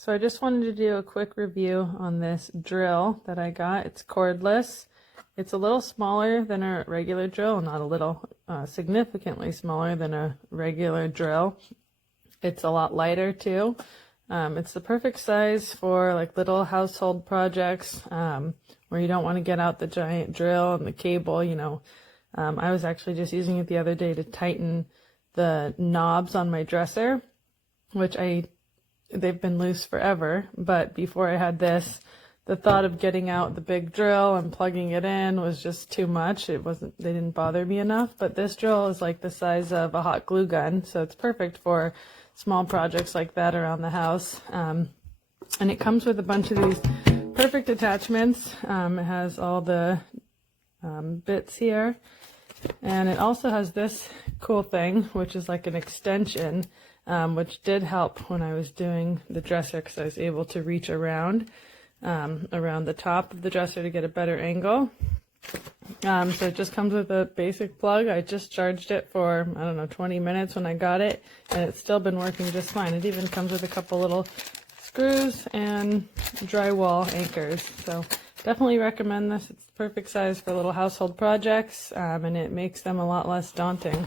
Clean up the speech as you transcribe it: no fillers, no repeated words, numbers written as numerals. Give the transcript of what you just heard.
So I just wanted to do a quick review on this drill that I got. It's cordless. It's a little smaller than a regular drill, not a little, significantly smaller than a regular drill. It's a lot lighter too. It's the perfect size for like little household projects where you don't want to get out the giant drill and the cable, you know. I was actually just using it the other day to tighten the knobs on my dresser, which they've been loose forever, but before I had this, the thought of getting out the big drill and plugging it in was just too much. They didn't bother me enough, but this drill is like the size of a hot glue gun, so it's perfect for small projects like that around the house. And it comes with a bunch of these perfect attachments. It has all the bits here, and it also has this cool thing, which is like an extension, which did help when I was doing the dresser because I was able to reach around the top of the dresser to get a better angle. So it just comes with a basic plug. I just charged it for, I don't know, 20 minutes when I got it, and it's still been working just fine. It even comes with a couple little screws and drywall anchors. So definitely recommend this. It's the perfect size for little household projects, and it makes them a lot less daunting.